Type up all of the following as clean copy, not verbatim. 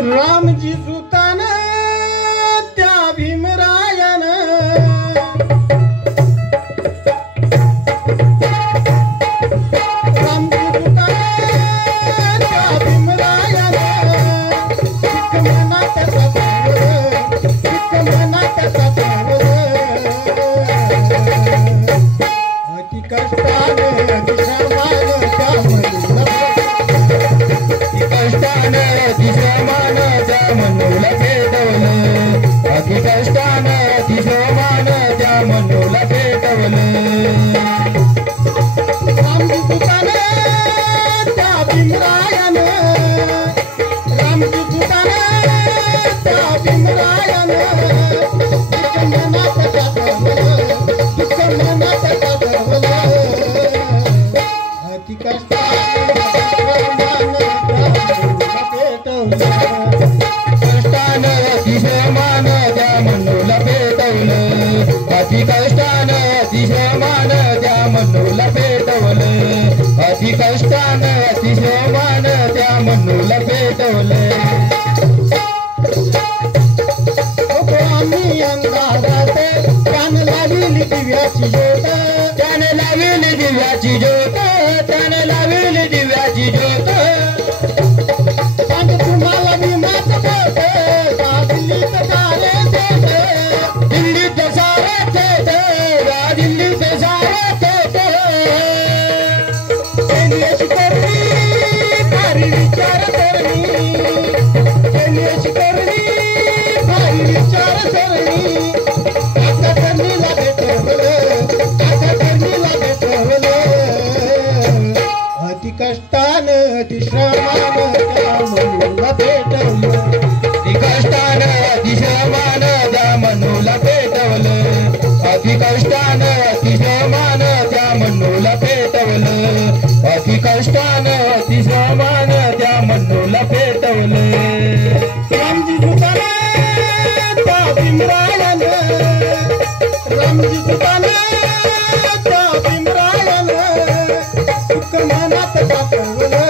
रामजी सुतान त्या भीमरायन रामजी सुतान त्या भीमरायन शिक मनात सतावलं शिक मनात सतावलं अति कष्टाने अति श्रमाने त्या मनुला कष्टाने अतिश्रमान त्या मनुला पेटवलं अति कष्टाने अतिश्रमान त्या मनुला पेटवलं रामजी सुताने त्या भीमरायन रामजी सुताने त्या भीमरायन दुःख मनात साठवलं दुःख मनात साठवलं अति कष्टाने कष्टाने अतिश्रमान त्या मनुला पेटवलं अति कष्टाने अतिश्रमान त्या मनुला पेटवलं अति कष्टाने अतिश्रमान त्या मनुला पेटवलं आम्ही अंधारात त्याने लावली दिव्याची ज्योत त्याने लावली दिव्याची ज्योत त्याने लावली दिव्याची ज्योत तुम्हाला भीमाच बोट दिल्लीत सारे देत दिल्लीत सारे देत दिल्लीत सारे देत अशी करणी भारी विचार करणी अशी करणी भारी विचार करणी आता करणीला भेटवलं आता करणीला भेटवलं अति कष्टानं अति श्रमानं त्या मनुला भेटवलं अति कष्टानं अति श्रमानं त्या मनुला पेटवलं अति कष्टानं अति श्रमानं त्या मनुला पेटवलं अति कष्टानं अति श्रमानं त्या मनुला पेटवलं रामजी सुताने त्या भीमरायन रामजी सुताने त्या भीमरायन दुःख मनात साठवलं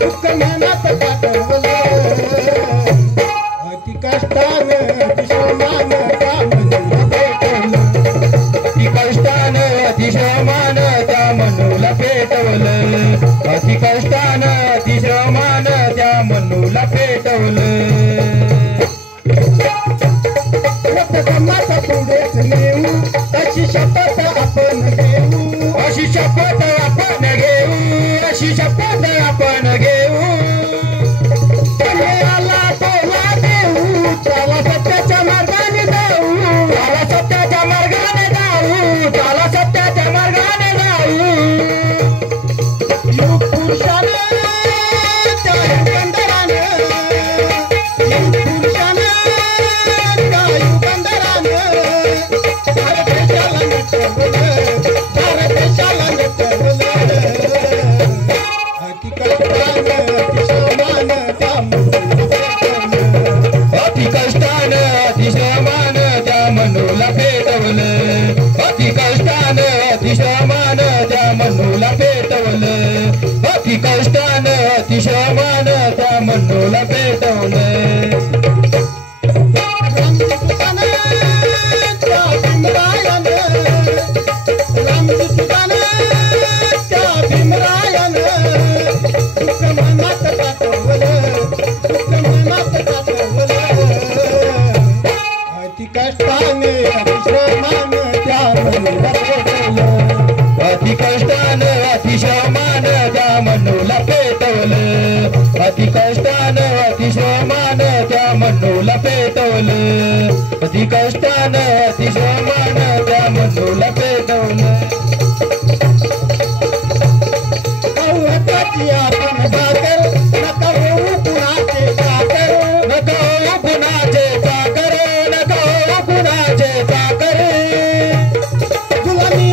दुःख मनात साठवलं अति कष्टाने अति श्रमाने त्या मनुला भेटवलं अति कष्टानं अति श्रमानं त्या मनुला पेटवलं अति कष्टानं अति श्रमानं त्या मनुला पेटवलं रथकामात पुढेच नेऊ अशी शपथ आपण घेऊ अशी शपथ आपण घेऊ अशी शपथ आपण घेऊ आला तोला देऊ त्याला सत्याच्या मार्गाने जाऊ त्याला सत्याच्या मार्गाने जाऊ त्याला सत्याच्या मार्गाने जाऊ युग पुरुषाने त्या युगंधराने युग पुरुषाने त्या युगंधराने भारत देशाला नटवलं भारत देशाला नटवलं अति कष्टाने अति श्रमाने त्या मनुला भेटवलं अति कष्टानं अति श्रमानं त्या मनुला पेटवलं अति कष्टानं अति श्रमानं त्या मनुला पेटवलं अति कष्टानं अति श्रमानं त्या मनुला पेटवलं रामजी सुताने त्या भीमरायन रामजी सुताने त्या भीमरायन दुःख मनात साठवलं दुःख मनात साठवलं अति कष्टाने अति श्रमाने त्या मनुला भेटवलं अति कष्टानं अति श्रमानं त्या मनुला पेटवलं अति कष्टानं अति श्रमानं त्या मनुला पेटवलं अति कष्टानं अति श्रमानं त्या मनुला पेटवलं हाताची आपण भाकर नका होऊ कुणाचे साकर नको कुणाचे चाकर नको कुणाचे चाकर गुलामी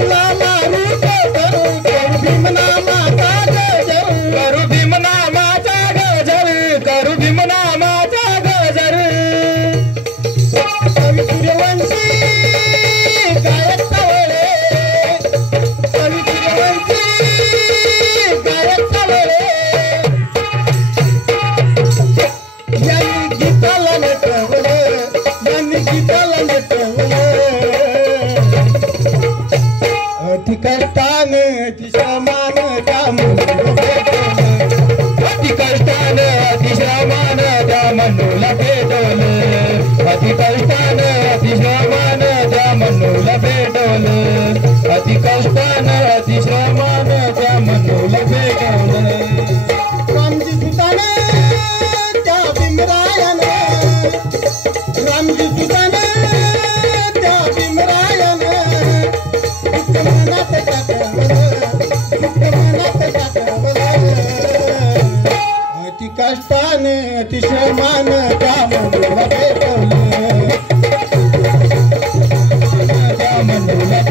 अति कष्टाने अतिश्रमान त्या मनुला पेटवलं अति कष्टानं अतिश्रमानं त्या मनुला पेटवलं अति कष्टानं अतिश्रमानं त्या मनुला पेटवलं अति कष्टानं अतिश्रमानं त्या मनुला पेटवलं रामजी सुताने त्या भीमरायाने रामजी सुताने त्या भीमरायाने दुःख मनात टाकवलं अति कष्टाने अतिश्रमान त्या मनुला पेटवलं त्या मनुला